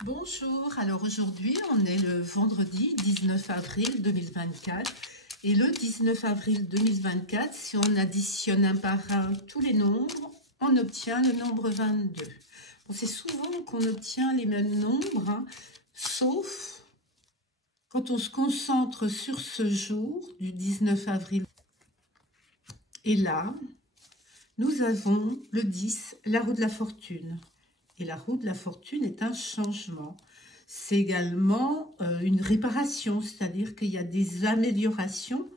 Bonjour, alors aujourd'hui on est le vendredi 19 avril 2024 et le 19 avril 2024, si on additionne un par un tous les nombres, on obtient le nombre 22. Bon, c'est souvent qu'on obtient les mêmes nombres, sauf quand on se concentre sur ce jour du 19 avril. Et là, nous avons le 10, la roue de la fortune. Et la roue de la fortune est un changement. C'est également une réparation, c'est-à-dire qu'il y a des améliorations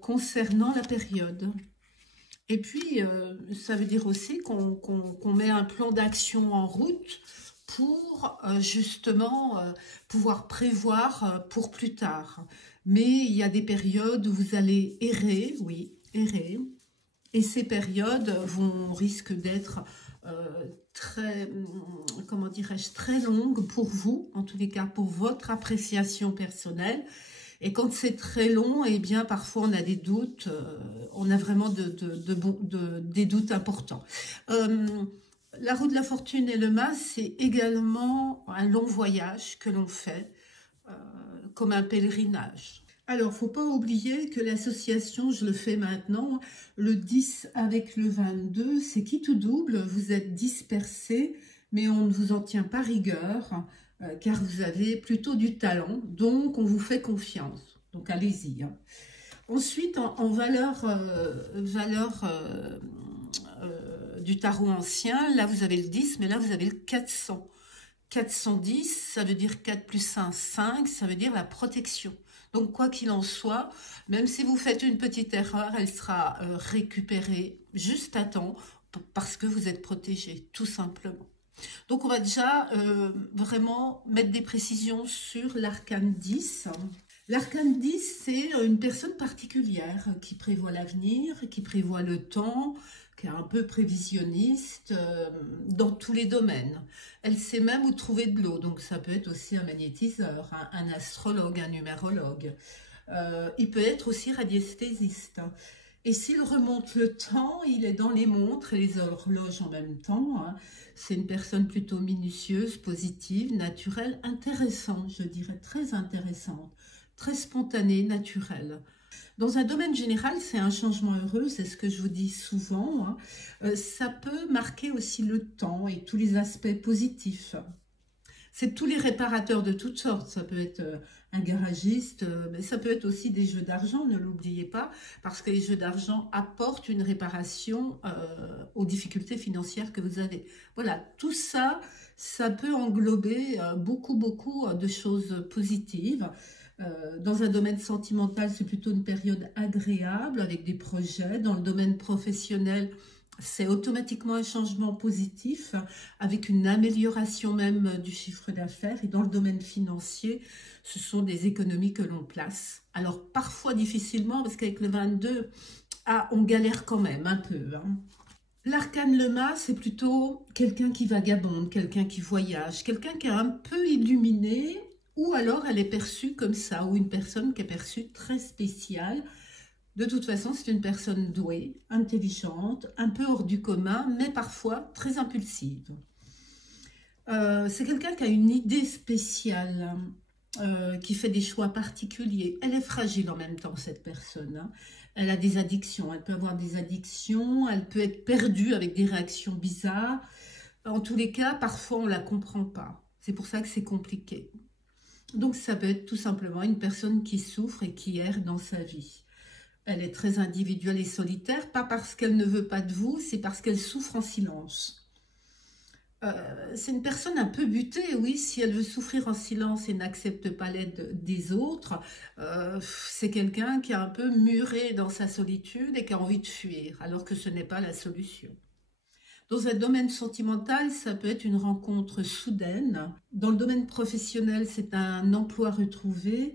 concernant la période. Et puis, ça veut dire aussi qu'on met un plan d'action en route pour justement pouvoir prévoir pour plus tard. Mais il y a des périodes où vous allez errer, oui, errer. Et ces périodes risquent d'être très, comment dirais-je, très longues pour vous, en tous les cas pour votre appréciation personnelle. Et quand c'est très long, eh bien parfois on a des doutes, on a vraiment des doutes importants. La roue de la fortune et le mas, c'est également un long voyage que l'on fait, comme un pèlerinage. Alors, faut pas oublier que l'association, je le fais maintenant, le 10 avec le 22, c'est qui tout double, vous êtes dispersés, mais on ne vous en tient pas rigueur, car vous avez plutôt du talent, donc on vous fait confiance. Donc allez-y. Ensuite, en valeur, du tarot ancien, là vous avez le 10, mais là vous avez le 400. 410, ça veut dire 4 plus 1, 5, ça veut dire la protection. Donc, quoi qu'il en soit, même si vous faites une petite erreur, elle sera récupérée juste à temps parce que vous êtes protégé, tout simplement. Donc, on va déjà vraiment mettre des précisions sur l'arcane 10. L'arcane 10, c'est une personne particulière qui prévoit l'avenir, qui prévoit le temps, qui est un peu prévisionniste dans tous les domaines. Elle sait même où trouver de l'eau, donc ça peut être aussi un magnétiseur, un astrologue, un numérologue. Il peut être aussi radiesthésiste. Et s'il remonte le temps, il est dans les montres et les horloges en même temps. C'est une personne plutôt minutieuse, positive, naturelle, intéressante, je dirais très intéressante, très spontanée, naturelle. Dans un domaine général, c'est un changement heureux, c'est ce que je vous dis souvent. Ça peut marquer aussi le temps et tous les aspects positifs. C'est tous les réparateurs de toutes sortes. Ça peut être un garagiste, mais ça peut être aussi des jeux d'argent, ne l'oubliez pas, parce que les jeux d'argent apportent une réparation aux difficultés financières que vous avez. Voilà, tout ça, ça peut englober beaucoup de choses positives. Dans un domaine sentimental, c'est plutôt une période agréable avec des projets. Dans le domaine professionnel, c'est automatiquement un changement positif avec une amélioration même du chiffre d'affaires. Et dans le domaine financier, ce sont des économies que l'on place. Alors parfois difficilement parce qu'avec le 22, on galère quand même un peu. L'arcane le mas, c'est plutôt quelqu'un qui vagabonde, quelqu'un qui voyage, quelqu'un qui est un peu illuminé, ou alors elle est perçue comme ça, ou une personne qui est perçue très spéciale. De toute façon, c'est une personne douée, intelligente, un peu hors du commun, mais parfois très impulsive. C'est quelqu'un qui a une idée spéciale, qui fait des choix particuliers. Elle est fragile en même temps, cette personne. Elle a des addictions, elle peut avoir des addictions, elle peut être perdue avec des réactions bizarres. En tous les cas, parfois on ne la comprend pas. C'est pour ça que c'est compliqué. Donc ça peut être tout simplement une personne qui souffre et qui erre dans sa vie. Elle est très individuelle et solitaire, pas parce qu'elle ne veut pas de vous, c'est parce qu'elle souffre en silence. C'est une personne un peu butée, oui, si elle veut souffrir en silence et n'accepte pas l'aide des autres, c'est quelqu'un qui est un peu muré dans sa solitude et qui a envie de fuir, alors que ce n'est pas la solution. Dans un domaine sentimental, ça peut être une rencontre soudaine. Dans le domaine professionnel, c'est un emploi retrouvé.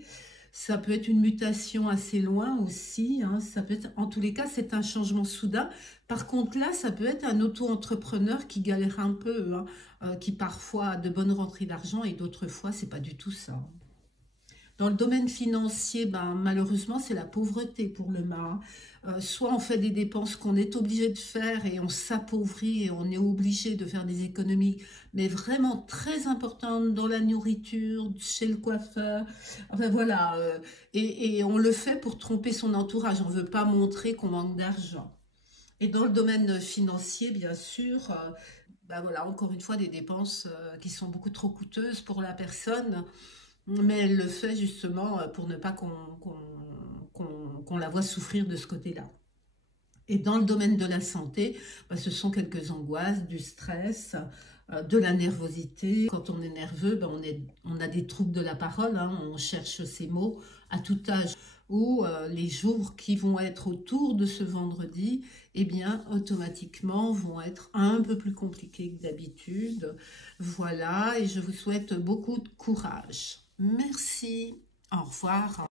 Ça peut être une mutation assez loin aussi. Ça peut être, en tous les cas, c'est un changement soudain. Par contre, là, ça peut être un auto-entrepreneur qui galère un peu, qui parfois a de bonnes rentrées d'argent et d'autres fois, c'est pas du tout ça. Dans le domaine financier, ben, malheureusement, c'est la pauvreté pour le mât. Soit on fait des dépenses qu'on est obligé de faire et on s'appauvrit et on est obligé de faire des économies, mais vraiment très importantes dans la nourriture, chez le coiffeur. Enfin voilà, et on le fait pour tromper son entourage. On ne veut pas montrer qu'on manque d'argent. Et dans le domaine financier, bien sûr, ben voilà, encore une fois, des dépenses qui sont beaucoup trop coûteuses pour la personne, mais elle le fait justement pour ne pas qu'on la voit souffrir de ce côté-là. Et dans le domaine de la santé, ben, ce sont quelques angoisses, du stress, de la nervosité. Quand on est nerveux, ben, on a des troubles de la parole, hein, on cherche ses mots à tout âge. Ou les jours qui vont être autour de ce vendredi, eh bien, automatiquement, vont être un peu plus compliqués que d'habitude. Voilà, et je vous souhaite beaucoup de courage. Merci, au revoir.